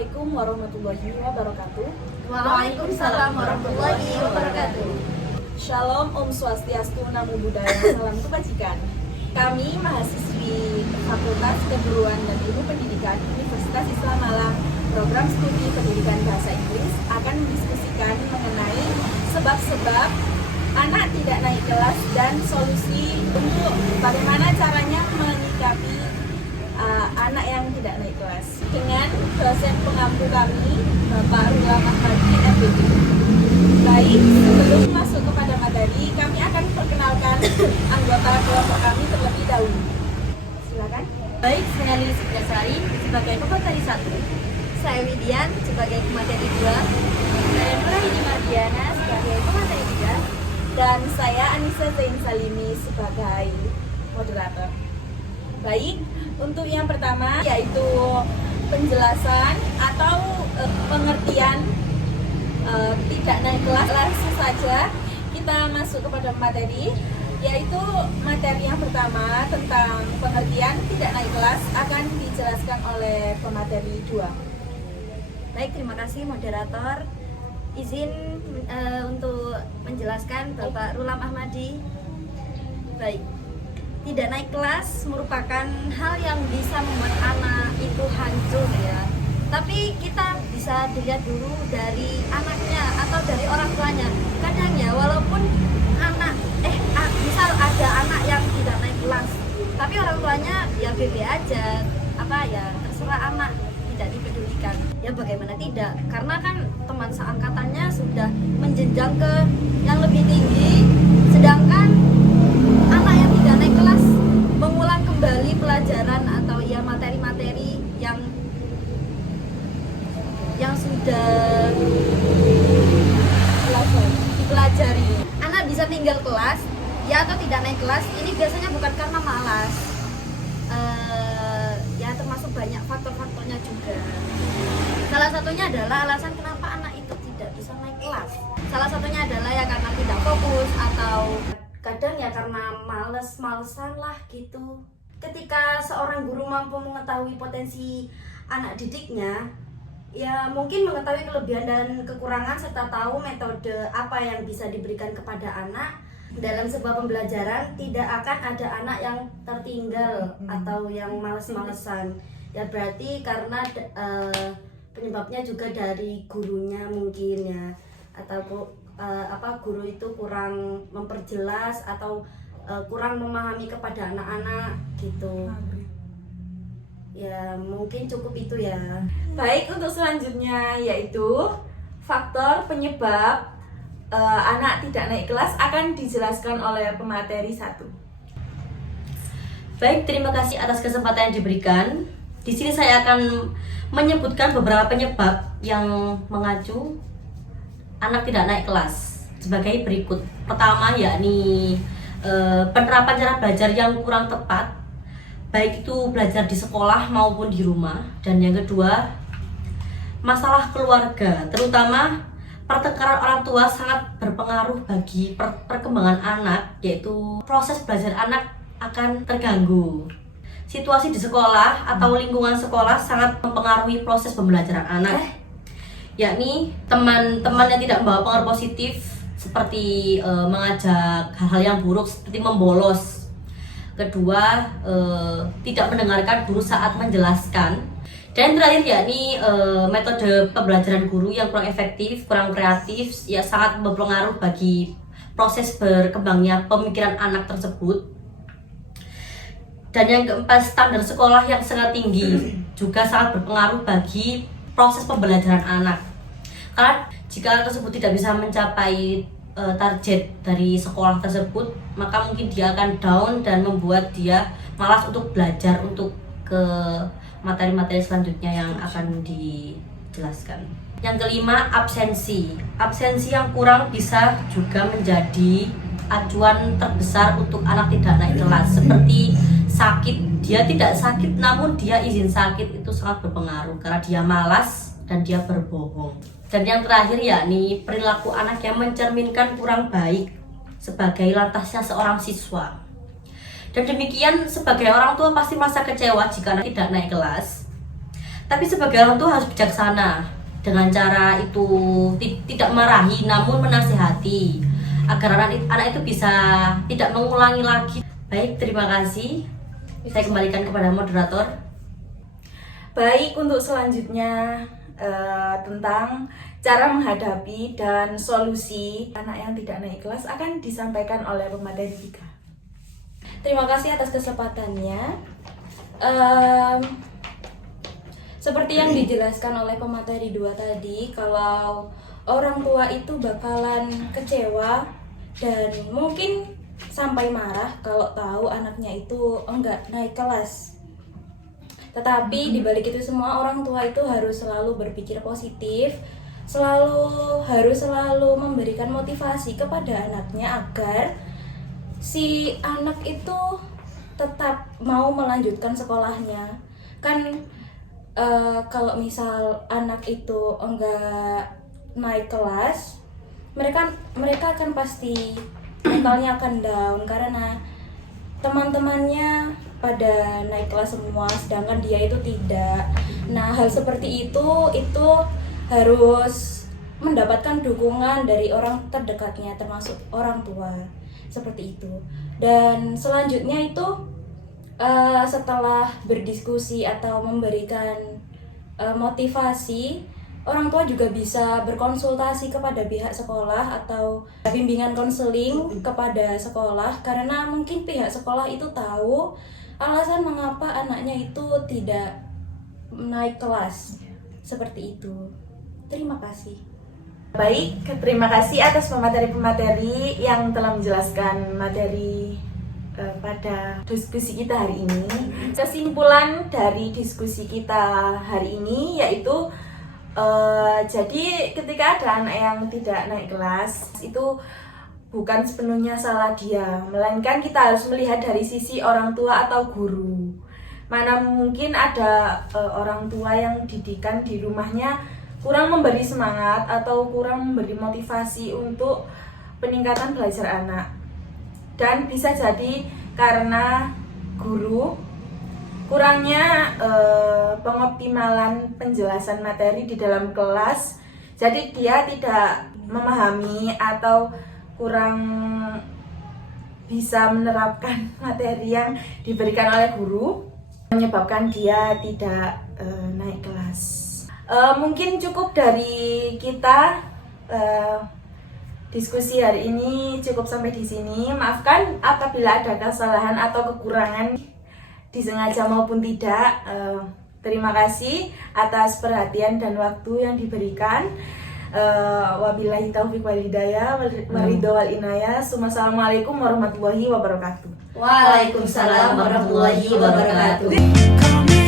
Assalamualaikum warahmatullahi wabarakatuh. Waalaikumsalam warahmatullahi wabarakatuh. Shalom, Om Swastiastu, Namo Buddhaya, salam kebajikan. Kami mahasiswi Fakultas Keguruan dan Ilmu Pendidikan Universitas Islam Malang, program studi pendidikan bahasa Inggris akan mendiskusikan mengenai sebab-sebab anak tidak naik kelas dan solusi untuk bagaimana caranya menyikapi anak yang tidak naik kelas dengan dosen pengampu kami, Bapak Rulam Ahmadi, MPD. Baik, sebelum masuk kepada materi, kami akan perkenalkan anggota kelompok kami terlebih dahulu. Silakan. Baik, saya Lili Sari sebagai pemateri 1. Saya Widian sebagai pemateri 2. Saya Nurahini Mardiana sebagai pemateri 3. Dan saya Anissa Zain Salimi sebagai moderator. Baik, untuk yang pertama yaitu penjelasan atau pengertian tidak naik kelas. Langsung saja kita masuk kepada materi, yaitu materi yang pertama tentang pengertian tidak naik kelas akan dijelaskan oleh pemateri 2. Baik, terima kasih moderator. Izin untuk menjelaskan Bapak Rulam Ahmadi. Baik, tidak naik kelas merupakan hal yang bisa membuat anak itu hancur ya. Tapi kita bisa dilihat dulu dari anaknya atau dari orang tuanya. Kadang ya, walaupun misal ada anak yang tidak naik kelas, tapi orang tuanya ya bebe aja, terserah anak, tidak dipedulikan. Ya bagaimana tidak? Karena kan teman seangkatannya sudah menjenjang ke yang lebih tinggi, sedangkan anak yang tidak naik kelas mengulang kembali pelajaran atau ya materi-materi yang sudah dipelajari. Anak bisa tinggal kelas ya atau tidak naik kelas, ini biasanya bukan karena malas, ya termasuk banyak faktor-faktornya juga. Salah satunya adalah alasan kenapa anak itu tidak bisa naik kelas. Salah satunya adalah ya karena tidak fokus atau kadang ya karena males-malesan lah gitu. Ketika seorang guru mampu mengetahui potensi anak didiknya, ya mungkin mengetahui kelebihan dan kekurangan serta tahu metode apa yang bisa diberikan kepada anak dalam sebuah pembelajaran, tidak akan ada anak yang tertinggal atau yang males-malesan. Ya berarti karena penyebabnya juga dari gurunya mungkin ya, atau guru itu kurang memperjelas atau kurang memahami kepada anak-anak gitu. Ya mungkin cukup itu ya. Baik, untuk selanjutnya yaitu faktor penyebab anak tidak naik kelas akan dijelaskan oleh pemateri 1. Baik, terima kasih atas kesempatan yang diberikan. Di sini saya akan menyebutkan beberapa penyebab yang mengacu anak tidak naik kelas sebagai berikut. Pertama, yakni penerapan cara belajar yang kurang tepat, baik itu belajar di sekolah maupun di rumah. Dan yang kedua, masalah keluarga, terutama pertengkaran orang tua sangat berpengaruh bagi perkembangan anak, yaitu proses belajar anak akan terganggu. Situasi di sekolah atau lingkungan sekolah sangat mempengaruhi proses pembelajaran anak, yakni teman-teman yang tidak membawa pengaruh positif seperti mengajak hal-hal yang buruk seperti membolos. Kedua, tidak mendengarkan guru saat menjelaskan. Dan terakhir yakni metode pembelajaran guru yang kurang efektif, kurang kreatif, ya sangat berpengaruh bagi proses berkembangnya pemikiran anak tersebut. Dan yang keempat, standar sekolah yang sangat tinggi juga sangat berpengaruh bagi proses pembelajaran anak. Karena jika tersebut tidak bisa mencapai target dari sekolah tersebut, maka mungkin dia akan down dan membuat dia malas untuk belajar untuk ke materi-materi selanjutnya yang akan dijelaskan. Yang kelima, absensi. Absensi yang kurang bisa juga menjadi acuan terbesar untuk anak tidak naik kelas, seperti sakit. Dia tidak sakit namun dia izin sakit, itu sangat berpengaruh karena dia malas dan dia berbohong. Dan yang terakhir yakni perilaku anak yang mencerminkan kurang baik sebagai lantasnya seorang siswa. Dan demikian, sebagai orang tua pasti merasa kecewa jika anak tidak naik kelas. Tapi sebagai orang tua harus bijaksana dengan cara itu tidak marahi namun menasihati agar anak itu bisa tidak mengulangi lagi. Baik, terima kasih. Saya kembalikan kepada moderator. Baik, untuk selanjutnya tentang cara menghadapi dan solusi anak yang tidak naik kelas akan disampaikan oleh pemateri 3. Terima kasih atas kesempatannya. Seperti yang dijelaskan oleh pemateri 2 tadi, kalau orang tua itu bakalan kecewa dan mungkin sampai marah kalau tahu anaknya itu enggak naik kelas. Tetapi dibalik itu semua, orang tua itu harus selalu berpikir positif, harus selalu memberikan motivasi kepada anaknya agar si anak itu tetap mau melanjutkan sekolahnya. Kan kalau misal anak itu enggak naik kelas, mereka akan pasti mentalnya akan down karena teman-temannya pada naik kelas semua sedangkan dia itu tidak. Nah, hal seperti itu harus mendapatkan dukungan dari orang terdekatnya termasuk orang tua. Seperti itu. Dan selanjutnya itu setelah berdiskusi atau memberikan motivasi, orang tua juga bisa berkonsultasi kepada pihak sekolah atau bimbingan konseling kepada sekolah, karena mungkin pihak sekolah itu tahu alasan mengapa anaknya itu tidak naik kelas. Seperti itu. Terima kasih. Baik, terima kasih atas pemateri-pemateri yang telah menjelaskan materi pada diskusi kita hari ini. Kesimpulan dari diskusi kita hari ini yaitu jadi ketika ada anak yang tidak naik kelas, itu bukan sepenuhnya salah dia, melainkan kita harus melihat dari sisi orang tua atau guru. Mana mungkin ada orang tua yang didikan di rumahnya kurang memberi semangat atau kurang memberi motivasi untuk peningkatan belajar anak. Dan bisa jadi karena guru kurangnya pengoptimalan penjelasan materi di dalam kelas, jadi dia tidak memahami atau kurang bisa menerapkan materi yang diberikan oleh guru, menyebabkan dia tidak naik kelas. Mungkin cukup dari kita. Diskusi hari ini cukup sampai di sini. Maafkan apabila ada kesalahan atau kekurangan, disengaja maupun tidak. Terima kasih atas perhatian dan waktu yang diberikan. Wabillahi taufiq wal hidayah waridho wal inayah. Assalamualaikum warahmatullahi wabarakatuh. Waalaikumsalam warahmatullahi wabarakatuh.